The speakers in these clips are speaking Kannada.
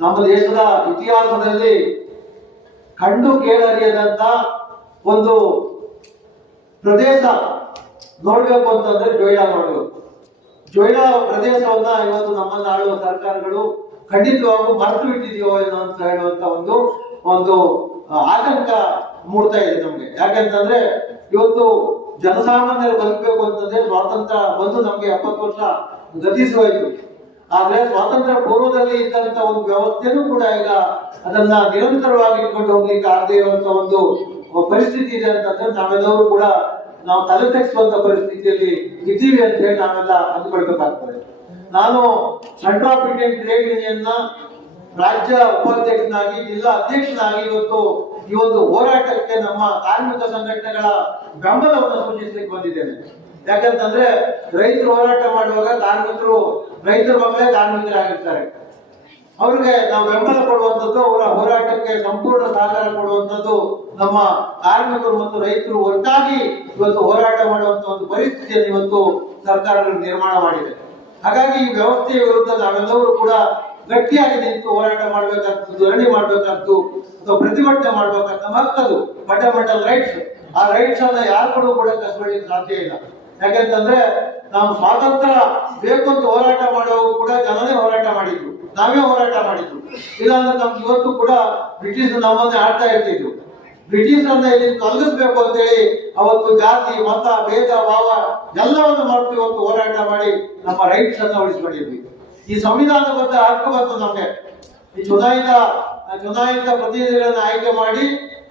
ನಮ್ಮ ದೇಶದ ಇತಿಹಾಸದಲ್ಲಿ ಕಂಡು ಕೇಳರಿಯದಂತ ಒಂದು ಪ್ರದೇಶ ನೋಡ್ಬೇಕು ಅಂತಂದ್ರೆ ಜೋಯಿಡಾ ನೋಡ್ಬೇಕು. ಜೋಯಿಡಾ ಪ್ರದೇಶವನ್ನ ಇವತ್ತು ನಮ್ಮನ್ನ ಆಳುವ ಸರ್ಕಾರಗಳು ಖಂಡಿತವಾಗೂ ಮರೆತು ಬಿಟ್ಟಿದೆಯೋ ಏನೋ ಅಂತ ಹೇಳುವಂತ ಒಂದು ಒಂದು ಆತಂಕ ಮೂಡ್ತಾ ಇದೆ ನಮ್ಗೆ. ಯಾಕಂತಂದ್ರೆ ಇವತ್ತು ಜನಸಾಮಾನ್ಯರು ಬದುಕಬೇಕು ಅಂತಂದ್ರೆ ಸ್ವಾತಂತ್ರ್ಯ ಬಂದು ನಮ್ಗೆ ಎಪ್ಪತ್ತು ವರ್ಷ ಗತಿಸಿ ಹೋಯ್ತು ಆದ್ರೆ ಸ್ವಾತಂತ್ರ್ಯ ಪೂರ್ವದಲ್ಲಿ ಇದ್ದಂತ ಒಂದು ವ್ಯವಸ್ಥೆನೂ ಕೂಡ ಈಗ ಅದನ್ನ ನಿರಂತರವಾಗಿ ಇಟ್ಕೊಂಡು ಹೋಗ್ಲಿಕ್ಕೆ ಆಗದೆ ಇರುವಂತ ಒಂದು ಪರಿಸ್ಥಿತಿ ಇದೆ ಅಂತಂದ್ರೆ ನಾವೆಲ್ಲರೂ ಕೂಡ ನಾವು ತಲೆ ತೆಗೆಸುವಂತ ಪರಿಸ್ಥಿತಿಯಲ್ಲಿ ಇದ್ದೀವಿ ಅಂತ ಹೇಳಿ ನಾವೆಲ್ಲ ಅಂದ್ಕೊಳ್ಬೇಕಾಗ್ತದೆ. ನಾನು centre of Indian trade union ರಾಜ್ಯ ಉಪಾಧ್ಯಕ್ಷನಾಗಿ, ಜಿಲ್ಲಾ ಅಧ್ಯಕ್ಷನಾಗಿ ಇವತ್ತು ಈ ಒಂದು ಹೋರಾಟಕ್ಕೆ ನಮ್ಮ ಕಾರ್ಮಿಕ ಸಂಘಟನೆಗಳ ಬೆಂಬಲವನ್ನು ಸೂಚಿಸಲಿಕ್ಕೆ ಬಂದಿದ್ದೇನೆ. ಯಾಕಂತಂದ್ರೆ ರೈತರು ಹೋರಾಟ ಮಾಡುವಾಗ ಕಾರ್ಮಿಕರು ರೈತರ ಮಕ್ಕಳೇ ಕಾರ್ಮಿಕರಾಗಿರ್ತಾರೆ ಅವ್ರಿಗೆ ನಾವು ಬೆಂಬಲ ಕೊಡುವಂಥದ್ದು, ಅವರ ಹೋರಾಟಕ್ಕೆ ಸಂಪೂರ್ಣ ಸಹಕಾರ ಕೊಡುವಂಥದ್ದು ನಮ್ಮ ಕಾರ್ಮಿಕರು ಮತ್ತು ರೈತರು ಒಟ್ಟಾಗಿ ಇವತ್ತು ಹೋರಾಟ ಮಾಡುವಂತ ಒಂದು ಪರಿಸ್ಥಿತಿಯನ್ನು ಇವತ್ತು ಸರ್ಕಾರಗಳು ನಿರ್ಮಾಣ ಮಾಡಿದೆ. ಹಾಗಾಗಿ ಈ ವ್ಯವಸ್ಥೆಯ ವಿರುದ್ಧ ನಾವೆಲ್ಲರೂ ಕೂಡ ಗಟ್ಟಿಯಾಗಿ ನಿಂತು ಹೋರಾಟ ಮಾಡ್ಬೇಕಾಗ್ತದೆ ಧರಣಿ ಮಾಡಬೇಕಾದ್ದು ಅಥವಾ ಪ್ರತಿಭಟನೆ ಮಾಡಬೇಕಾದ ಮತ್ತದು ಫಂಡಮೆಂಟಲ್ ರೈಟ್ಸ್ ಆ ರೈಟ್ಸ್ ಅನ್ನ ಯಾರು ಕೂಡ ಕಸ್ಕೊಳ್ಳಿಕ್ಕೆ ಸಾಧ್ಯ ಇಲ್ಲ. ಯಾಕಂತಂದ್ರೆ ನಾವು ಸ್ವಾತಂತ್ರ್ಯ ಬೇಕು ಅಂತ ಹೋರಾಟ ಮಾಡುವಾಗ ಕೂಡ ಜನನೇ ಹೋರಾಟ ಮಾಡಿದ್ರು. ನಾವೇ ಹೋರಾಟ ಮಾಡಿದ್ರು. ಇಲ್ಲಾಂದ್ರೆ ನಮ್ಗೆ ಇವತ್ತು ಕೂಡ ಬ್ರಿಟಿಷ್ ನಮ್ಮನ್ನೇ ಆಡ್ತಾ ಇರ್ತಿದ್ರು. ಬ್ರಿಟಿಷರನ್ನ ಇಲ್ಲಿ ತೊಲಗಿಸ್ಬೇಕು ಅಂತೇಳಿ ಅವತ್ತು ಜಾತಿ, ಮತ, ಭೇದ, ಭಾವ ಎಲ್ಲವನ್ನು ಮಾಡ್ತು ಇವತ್ತು ಹೋರಾಟ ಮಾಡಿ ನಮ್ಮ ರೈಟ್ಸ್ ಅನ್ನ ಉಳಿಸ್ಕೊಂಡಿದ್ವಿ. ಈ ಸಂವಿಧಾನಬದ್ಧ ಹಕ್ಕು ಬಂತು ನಮಗೆ. ಈ ಚುನಾಯಿತ ಚುನಾಯಿತ ಪ್ರತಿನಿಧಿಗಳನ್ನ ಆಯ್ಕೆ ಮಾಡಿ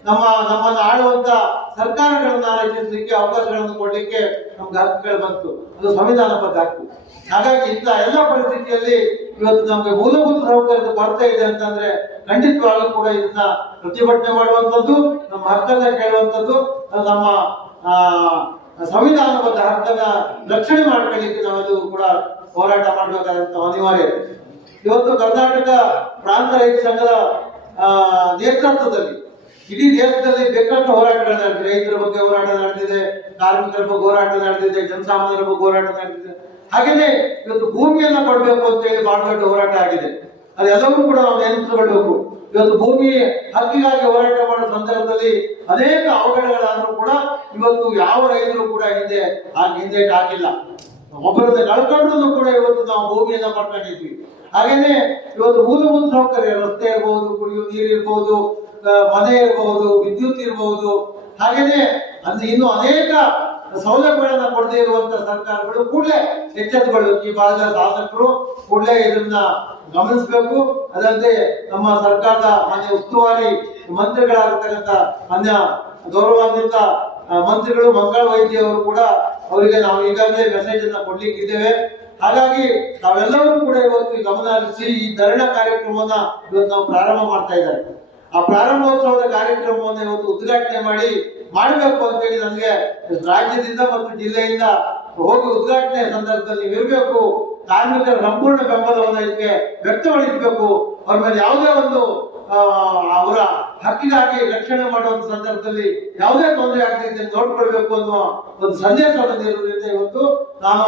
ನಮ್ಮ ನಮ್ಮನ್ನ ಆಳುವಂತ ಸರ್ಕಾರಗಳನ್ನ ರಚಿಸಲಿಕ್ಕೆ ಅವಕಾಶಗಳನ್ನು ಕೊಡ್ಲಿಕ್ಕೆ ನಮ್ಗೆ ಹಕ್ಕುಗಳು ಬಂತು. ಅದು ಸಂವಿಧಾನಬದ್ಧ ಹಕ್ಕು ಹಾಗಾಗಿ ಇಂಥ ಎಲ್ಲ ಪರಿಸ್ಥಿತಿಯಲ್ಲಿ ಇವತ್ತು ನಮ್ಗೆ ಮೂಲಭೂತ ಸೌಕರ್ಯದ ಕೊರತೆ ಇದೆ ಅಂತಂದ್ರೆ ಖಂಡಿತವಾಗ್ಲೂ ಕೂಡ ಇದನ್ನ ಪ್ರತಿಭಟನೆ ಮಾಡುವಂಥದ್ದು ನಮ್ಮ ಹಕ್ಕನ್ನ ಕೇಳುವಂಥದ್ದು ನಮ್ಮ ಸಂವಿಧಾನಬದ್ಧ ಹಕ್ಕನ್ನ ರಕ್ಷಣೆ ಮಾಡ್ಕೊಳ್ಳಿಕ್ಕೆ ನಾವೆಲ್ಲರೂ ಕೂಡ ಹೋರಾಟ ಮಾಡಬೇಕಾದಂತ ಅನಿವಾರ್ಯ ಇವತ್ತು ಕರ್ನಾಟಕ ಪ್ರಾಂತ ರೈತ ಸಂಘದ ಆ, ನೇತೃತ್ವದಲ್ಲಿ ಇಡೀ ದೇಶದಲ್ಲಿ ಬೇಕಷ್ಟು ಹೋರಾಟಗಳು ನಡೆದಿದೆ ರೈತರ ಬಗ್ಗೆ ಹೋರಾಟ ನಡೆದಿದೆ, ಕಾರ್ಮಿಕರ ಬಗ್ಗೆ ಹೋರಾಟ ನಡೆದಿದೆ, ಜನಸಾಮಾನ್ಯರ ಬಗ್ಗೆ ಹೋರಾಟ ನಡೆದಿದೆ. ಹಾಗೇನೆ ಇವತ್ತು ಭೂಮಿಯನ್ನ ಕೊಡಬೇಕು ಅಂತ ಹೇಳಿ ಬಹಳ ದೊಡ್ಡ ಹೋರಾಟ ಆಗಿದೆ. ಅದೆಲ್ಲವೂ ಕೂಡ ನಾವು ನೆನಪಿಸಿಕೊಳ್ಬೇಕು. ಇವತ್ತು ಭೂಮಿ ಹಕ್ಕಿಗಾಗಿ ಹೋರಾಟ ಮಾಡುವ ಸಂದರ್ಭದಲ್ಲಿ ಅನೇಕ ಅವಘಡಗಳಾದ್ರೂ ಕೂಡ ಇವತ್ತು ಯಾವ ರೈತರು ಕೂಡ ಹಿಂದೆ ಆ ಹಿಂದೆ ಹಾಕಿಲ್ಲ ಒಬ್ಬರನ್ನ ಕಳ್ಕೊಂಡ್ರು ಕೂಡ ಇವತ್ತು ನಾವು ಭೂಮಿಯನ್ನ ಪಡ್ಕೊಂಡಿದ್ವಿ ಹಾಗೇನೆ ಇವತ್ತು ಮೂಲಭೂತ ಸೌಕರ್ಯ, ರಸ್ತೆ ಇರ್ಬೋದು ಕುಡಿಯುವ ನೀರು ಇರ್ಬೋದು ಮನೆ ಇರಬಹುದು, ವಿದ್ಯುತ್ ಇರಬಹುದು ಹಾಗೇನೆ ಅಂದ್ರೆ ಇನ್ನು ಅನೇಕ ಸೌಲಭ್ಯಗಳನ್ನ ಕೊಡದೇ ಇರುವಂತ ಸರ್ಕಾರಗಳು ಕೂಡಲೇ ಎಚ್ಚೆತ್ತುಕೊಳ್ಳಬೇಕು ಈ ಭಾಗದ ಶಾಸಕರು ಕೂಡಲೇ ಇದನ್ನ ಗಮನಿಸಬೇಕು. ಅದಲ್ಲದೆ ನಮ್ಮ ಸರ್ಕಾರದ ಮಾನ್ಯ ಉಸ್ತುವಾರಿ ಮಂತ್ರಿಗಳಾಗಿರ್ತಕ್ಕಂಥ ಮಾನ್ಯ ಗೌರವಾನ್ವಿತ ಮಂತ್ರಿಗಳು ಮಂಗಳ ವೈದ್ಯ ಅವರು ಕೂಡ ಅವರಿಗೆ ನಾವು ಈಗಾಗಲೇ ಮೆಸೇಜ್ ಅನ್ನ ಕೊಡ್ಲಿಕ್ಕೆ ಇದ್ದೇವೆ. ಹಾಗಾಗಿ ನಾವೆಲ್ಲರೂ ಕೂಡ ಇವತ್ತು ಗಮನ ಹರಿಸಿ ಈ ಧರಣ ಕಾರ್ಯಕ್ರಮವನ್ನ ಇವತ್ತು ನಾವು ಪ್ರಾರಂಭ ಮಾಡ್ತಾ ಇದ್ದಾರೆ ಆ ಪ್ರಾರಂಭೋತ್ಸವದ ಕಾರ್ಯಕ್ರಮವನ್ನು ಇವತ್ತು ಉದ್ಘಾಟನೆ ಮಾಡಿ ಮಾಡಬೇಕು ಅಂತ ಹೇಳಿ ನನಗೆ ರಾಜ್ಯದಿಂದ ಮತ್ತು ಜಿಲ್ಲೆಯಿಂದ ಹೋಗಿ ಉದ್ಘಾಟನೆ ಸಂದರ್ಭದಲ್ಲಿ ಇರಬೇಕು ಕಾರ್ಮಿಕರ ಸಂಪೂರ್ಣ ಬೆಂಬಲವನ್ನು ಇದಕ್ಕೆ ವ್ಯಕ್ತಪಡಿಸಬೇಕು. ಅವ್ರ ಮೇಲೆ ಯಾವುದೇ ಒಂದು ಅವರ ಹಕ್ಕಿಗಾಗಿ ರಕ್ಷಣೆ ಮಾಡುವಂತ ಸಂದರ್ಭದಲ್ಲಿ ಯಾವುದೇ ತೊಂದರೆ ಆಗ್ತಿದೆ ನೋಡ್ಕೊಳ್ಬೇಕು ಅನ್ನುವ ಒಂದು ಸಂದೇಶವನ್ನು ನೀಡುವುದರಿಂದ ಇವತ್ತು ನಾನು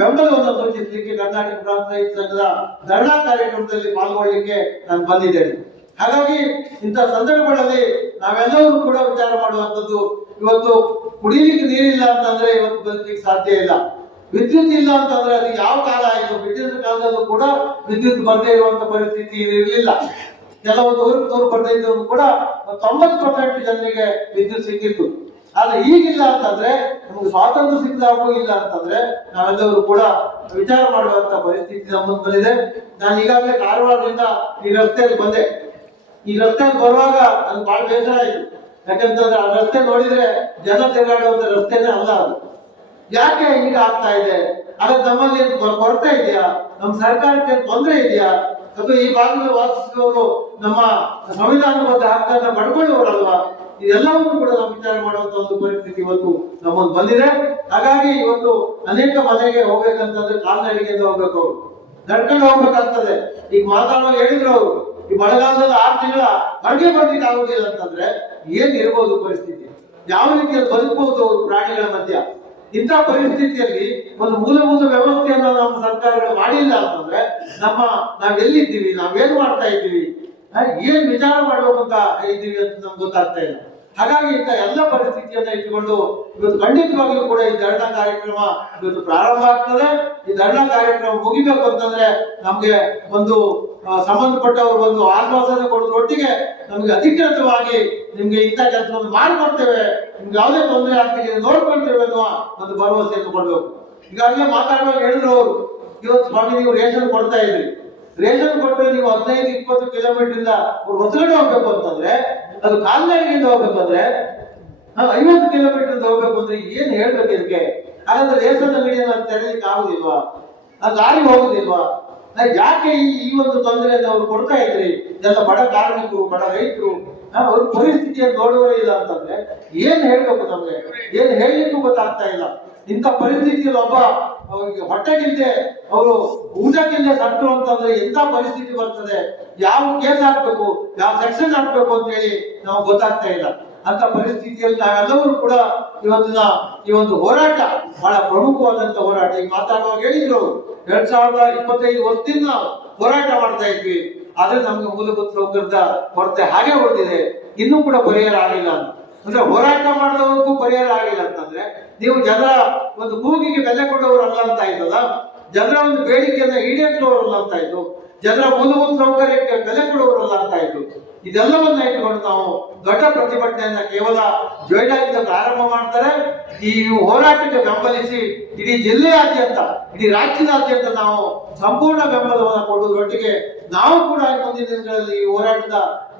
ಬೆಂಬಲವನ್ನು ಸೂಚಿಸಲಿಕ್ಕೆ ಕರ್ನಾಟಕ ಪ್ರಾಂತ ರೈತ ಸಂಘದ ಧರಣಾ ಕಾರ್ಯಕ್ರಮದಲ್ಲಿ ಪಾಲ್ಗೊಳ್ಳಿಕ್ಕೆ ನಾನು ಬಂದಿದ್ದೇನೆ. ಹಾಗಾಗಿ ಇಂಥ ಸಂದರ್ಭಗಳಲ್ಲಿ ನಾವೆಲ್ಲರೂ ಕೂಡ ವಿಚಾರ ಮಾಡುವಂಥದ್ದು ಇವತ್ತು ಕುಡಿಲಿಕ್ಕೆ ನೀರಿಲ್ಲ ಅಂತಂದ್ರೆ ಇವತ್ತು ಬದುಕಲಿಕ್ಕೆ ಸಾಧ್ಯ ಇಲ್ಲ. ವಿದ್ಯುತ್ ಇಲ್ಲ ಅಂತಂದ್ರೆ ಅದು ಯಾವ ಕಾಲ ಆಯಿತು ವಿದ್ಯುತ್ ಕಾಲದಲ್ಲೂ ಕೂಡ ವಿದ್ಯುತ್ ಬರದೇ ಇರುವಂತ ಪರಿಸ್ಥಿತಿ ಇರಲಿಲ್ಲ. ಕೆಲವೊಂದು ಊರಿಗೆ ದೂರ ಬರದೇ ಇದ್ದವರು ಕೂಡ ತೊಂಬತ್ತು ಪರ್ಸೆಂಟ್ ಜನರಿಗೆ ವಿದ್ಯುತ್ ಸಿಕ್ಕಿತ್ತು. ಆದ್ರೆ ಈಗಿಲ್ಲ ಅಂತಂದ್ರೆ, ನಮ್ಗೆ ಸ್ವಾತಂತ್ರ್ಯ ಸಿಕ್ಕಿದಾಗೂ ಇಲ್ಲ ಅಂತಂದ್ರೆ ನಾವೆಲ್ಲರೂ ಕೂಡ ವಿಚಾರ ಮಾಡುವಂತ ಪರಿಸ್ಥಿತಿ ನಮ್ಮ ಬಂದಿದೆ. ನಾನು ಈಗಾಗಲೇ ಕಾರವಾರದಿಂದ ಈ ರಸ್ತೆಯಲ್ಲಿ ಬಂದೆ. ಈ ರಸ್ತೆ ಬರುವಾಗ ಅದು ಬಹಳ ಬೇಸರ ಆಯ್ತು ಯಾಕಂತಂದ್ರೆ ಆ ರಸ್ತೆ ನೋಡಿದ್ರೆ ಜನ ತಿರುಗಾಡುವಂತ ರಸ್ತೆನೇ ಅಲ್ಲ ಅದು. ಯಾಕೆ ಈಗ ಆಗ್ತಾ ಇದೆ? ಹಾಗಾದ್ರೆ ನಮ್ಮಲ್ಲಿ ಕೊರತೆ ಇದೆಯಾ? ನಮ್ಮ ಸರ್ಕಾರಕ್ಕೆ ತೊಂದರೆ ಇದೆಯಾ? ಅಥವಾ ಈ ಭಾಗದಲ್ಲಿ ವಾಸಿಸುವವರು ನಮ್ಮ ಸಂವಿಧಾನಬದ್ಧ ಹಕ್ಕನ್ನ ಪಡ್ಕೊಳ್ಳುವವರಲ್ವಾ? ಇದೆಲ್ಲವನ್ನು ಕೂಡ ನಾವು ವಿಚಾರ ಮಾಡುವಂತ ಒಂದು ಪರಿಸ್ಥಿತಿ ಇವತ್ತು ನಮ್ಮೊಂದು ಬಂದಿದೆ. ಹಾಗಾಗಿ ಇವತ್ತು ಅನೇಕ ಮನೆಗೆ ಹೋಗ್ಬೇಕಂತಂದ್ರೆ ಕಾಲ್ನಡಿಗೆಯಿಂದ ಹೋಗ್ಬೇಕು. ನಡ್ಕೊಂಡು ಹೋಗ್ಬೇಕಾಗ್ತದೆ. ಈಗ ಮಾತಾಡುವಾಗ ಹೇಳಿದ್ರು ಅವರು. ಈ ಮಳೆಗಾಲದಲ್ಲಿ ಆರು ತಿಂಗಳ ಅಡುಗೆ ಬರ್ಲಿಕ್ಕೆ ಆಗೋದಿಲ್ಲ ಅಂತಂದ್ರೆ ಏನ್ ಇರ್ಬೋದು ಪರಿಸ್ಥಿತಿ? ಯಾವ ರೀತಿಯಲ್ಲಿ ಬದುಕಬಹುದು ಅವರು ಪ್ರಾಣಿಗಳ ಮಧ್ಯ? ಇಂಥ ಪರಿಸ್ಥಿತಿಯಲ್ಲಿ ಒಂದು ಮೂಲಭೂತ ವ್ಯವಸ್ಥೆಯನ್ನ ನಮ್ಮ ಸರ್ಕಾರಗಳು ಮಾಡಿಲ್ಲ ಅಂತಂದ್ರೆ ನಮ್ಮ ನಾವ್ ಎಲ್ಲಿದ್ದೀವಿ? ನಾವೇನ್ ಮಾಡ್ತಾ ಇದ್ದೀವಿ? ಏನ್ ವಿಚಾರ ಅಂತ ಇದ್ದೀವಿ ಅಂತ ನಮ್ಗೆ ಗೊತ್ತಾಗ್ತಾ ಇಲ್ಲ. ಹಾಗಾಗಿ ಇಂಥ ಎಲ್ಲ ಪರಿಸ್ಥಿತಿಯನ್ನ ಇಟ್ಟುಕೊಂಡು ಇವತ್ತು ಖಂಡಿತವಾಗಿಯೂ ಕೂಡ ಈ ಧರಣಾ ಕಾರ್ಯಕ್ರಮ ಇವತ್ತು ಪ್ರಾರಂಭ ಆಗ್ತದೆ. ಈ ಧರಣಾ ಕಾರ್ಯಕ್ರಮ ಮುಗಿಬೇಕು ಅಂತಂದ್ರೆ ನಮ್ಗೆ ಒಂದು ಸಂಬಂಧಪಟ್ಟವರು ಒಂದು ಆಶ್ವಾಸನೆ ಕೊಡೋದ್ರೊಟ್ಟಿಗೆ ನಮ್ಗೆ ಅಧಿಕೃತವಾಗಿ ನಿಮ್ಗೆ ಇಂಥ ಕೆಲಸವನ್ನು ಮಾಡ್ಕೊಡ್ತೇವೆ. ನಿಮ್ಗೆ ಯಾವುದೇ ತೊಂದರೆ ಆಗ್ತಿದೆ ನೋಡ್ಕೊಳ್ತೇವೆ ಅನ್ನುವ ಒಂದು ಭರವಸೆ ಕೊಡ್ಬೇಕು. ಈಗಾಗಲೇ ಮಾತಾಡುವಾಗ ಹೇಳಿದ್ರು ಅವರು, ಇವತ್ತು ಸ್ವಾಮಿ ನೀವು ರೇಷನ್ ಕೊಡ್ತಾ ಇದ್ರಿ. ರೇಷನ್ ಕೊಟ್ಟರೆ ನೀವು ಹದಿನೈದು, ಇಪ್ಪತ್ತು ಕಿಲೋಮೀಟರ್ ಇಂದ ಹೊತ್ತಗಡೆ ಹೋಗ್ಬೇಕು ಅಂತಂದ್ರೆ, ಅದು ಕಾಲ್ನಡಿಗೆಯಿಂದ ಹೋಗ್ಬೇಕಂದ್ರೆ ಐವತ್ತು ಕಿಲೋಮೀಟರ್ ಹೋಗ್ಬೇಕು ಅಂದ್ರೆ ಏನ್ ಹೇಳ್ಬೇಕು ಇದಕ್ಕೆ? ಹಾಗಾದ್ರೆ ರೇಷನ್ ಅಂಗಡಿಯನ್ನು ತೆರಲಿಕ್ಕೆ ಆಗುದಿಲ್ವಾ? ಆ ಗಾಡಿ ಹೋಗುದಿಲ್ವಾ? ಯಾಕೆ ಈ ಒಂದು ತೊಂದರೆಯನ್ನು ಅವ್ರು ಕೊಡ್ತಾ ಇದ್ರಿ? ಎಲ್ಲ ಬಡ ಕಾರ್ಮಿಕರು, ಬಡ ರೈತರು ಅವ್ರ ಪರಿಸ್ಥಿತಿಯನ್ನು ನೋಡುವರೇ ಇಲ್ಲ ಅಂತಂದ್ರೆ ಏನ್ ಹೇಳ್ಬೇಕು ನಮ್ಗೆ? ಏನ್ ಹೇಳಲಿಕ್ಕೂ ಗೊತ್ತಾಗ್ತಾ ಇಲ್ಲ. ಇಂಥ ಪರಿಸ್ಥಿತಿಯಲ್ಲಿ ಒಬ್ಬ ಅವ್ರಿಗೆ ಹೊಟ್ಟೆಗಿಲ್ದೆ, ಅವರು ಊಟಕ್ಕಿಲ್ಲದೆ ಸತ್ತು ಅಂತಂದ್ರೆ ಎಂತ ಪರಿಸ್ಥಿತಿ ಬರ್ತದೆ. ಯಾವ ಕೇಸ್ ಹಾಕ್ಬೇಕು, ಯಾವ ಸೆಕ್ಷನ್ ಹಾಕ್ಬೇಕು ಅಂತ ಹೇಳಿ ನಾವು ಗೊತ್ತಾಗ್ತಾ ಇಲ್ಲ. ಅಂತ ಪರಿಸ್ಥಿತಿಯಲ್ಲಿ ನಾವೆಲ್ಲರೂ ಕೂಡ ಇವತ್ತಿನ ಈ ಒಂದು ಹೋರಾಟ, ಬಹಳ ಪ್ರಮುಖವಾದಂತ ಹೋರಾಟ. ಈಗ ಮಾತಾಡುವಾಗ ಹೇಳಿದ್ರು. ಎರಡ್ ಸಾವಿರದ ಇಪ್ಪತ್ತೈದು ವರ್ಷದಿಂದ ಹೋರಾಟ ಮಾಡ್ತಾ ಇದ್ವಿ. ಆದ್ರೆ ನಮ್ಗೆ ಮೂಲಭೂತ ಸೌಕರ್ಯದ ಕೊರತೆ ಹಾಗೆ ಉಳಿದಿದೆ. ಇನ್ನೂ ಕೂಡ ಪರಿಹಾರ ಆಗಿಲ್ಲ ಅಂದ್ರೆ ಹೋರಾಟ ಮಾಡಿದವರಿಗೂ ಪರಿಹಾರ ಆಗಿಲ್ಲ ಅಂತಂದ್ರೆ ನೀವು ಜನರ ಒಂದು ಭೂಮಿಗೆ ಬೆಲೆ ಕೊಡೋರಲ್ಲ ಅಂತ ಇದ್ದಲ್ಲ, ಜನರ ಒಂದು ಬೇಡಿಕೆಯನ್ನ ಈಡೇರಿಸುವವರಲ್ಲ ಅಂತ ಇದ್ದು, ಜನರ ಮೂಲಭೂತ ಸೌಕರ್ಯಕ್ಕೆ ಬೆಲೆ ಕೊಡುವವರಲ್ಲ ಅಂತ ಇದ್ದು, ಇದೆಲ್ಲವನ್ನ ಇಟ್ಟುಕೊಂಡು ನಾವು ದೊಡ್ಡ ಪ್ರತಿಭಟನೆಯನ್ನ ಕೇವಲ ಜೊಯ್ಡಾದಿಂದ ಪ್ರಾರಂಭ ಮಾಡ್ತಾರೆ. ಈ ಹೋರಾಟಕ್ಕೆ ಬೆಂಬಲಿಸಿ ಇಡೀ ಜಿಲ್ಲೆಯಾದ್ಯಂತ, ಇಡೀ ರಾಜ್ಯದಾದ್ಯಂತ ನಾವು ಸಂಪೂರ್ಣ ಬೆಂಬಲವನ್ನು ಕೊಡುವುದರೊಟ್ಟಿಗೆ ನಾವು ಕೂಡ ಮುಂದಿನ ದಿನಗಳಲ್ಲಿ ಈ ಹೋರಾಟದ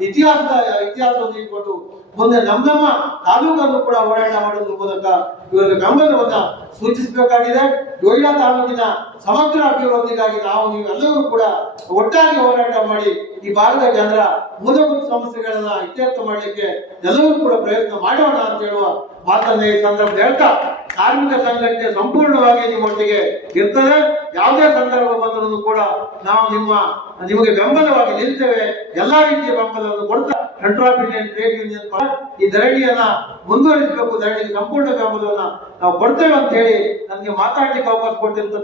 ಇತಿಹಾಸದ ಇತಿಹಾಸವನ್ನು ಇಟ್ಕೊಂಡು ಮುಂದೆ ನಮ್ಮ ನಮ್ಮ ತಾಲೂಕನ್ನು ಕೂಡ ಹೋರಾಟ ಮಾಡುವುದರ ಮೂಲಕ ಇವರಿಗೆ ಗಮನವನ್ನ ಸೂಚಿಸಬೇಕಾಗಿದೆ. ಡೊಳ್ಳ ತಾಲೂಕಿನ ಸಮಗ್ರ ಅಭಿವೃದ್ಧಿಗಾಗಿ ನಾವು ನೀವೆಲ್ಲರೂ ಕೂಡ ಒಟ್ಟಾಗಿ ಹೋರಾಟ ಮಾಡಿ ಈ ಭಾಗದ ಜನರ ಮೂಲಭೂತ ಸಮಸ್ಯೆಗಳನ್ನ ಇತ್ಯರ್ಥ ಮಾಡಲಿಕ್ಕೆ ಎಲ್ಲರೂ ಕೂಡ ಪ್ರಯತ್ನ ಮಾಡೋಣ ಅಂತ ಹೇಳುವ ಮಾತನ್ನ ಈ ಸಂದರ್ಭ ಹೇಳ್ತಾ, ಕಾರ್ಮಿಕ ಸಂಘಟನೆ ಸಂಪೂರ್ಣವಾಗಿ ನಿಮ್ಮೊಟ್ಟಿಗೆ ಇರ್ತದೆ. ಯಾವುದೇ ಸಂದರ್ಭ ಬಂದರೂ ಕೂಡ ನಾವು ನಿಮ್ಮ, ನಿಮಗೆ ಬೆಂಬಲವಾಗಿ ನಿಲ್ತೇವೆ. ಎಲ್ಲಾ ರೀತಿಯ ಬೆಂಬಲವನ್ನು ಕೊಡ್ತಾ ಇಂಡಿಯನ್ ಟ್ರೇಡ್ ಯೂನಿಯನ್ ಈ ಧರಣಿಯನ್ನ ಮುಂದುವರಿಸಬೇಕು. ಧರಣಿಗೆ ಸಂಪೂರ್ಣ ಬೆಂಬಲವನ್ನ ನಾವು ಕೊಡ್ತೇವೆ ಅಂತ ಹೇಳಿ ನನಗೆ ಮಾತಾಡ್ಲಿಕ್ಕೆ ಅವಕಾಶ ಕೊಟ್ಟಿರ್ತಕ್ಕಂಥ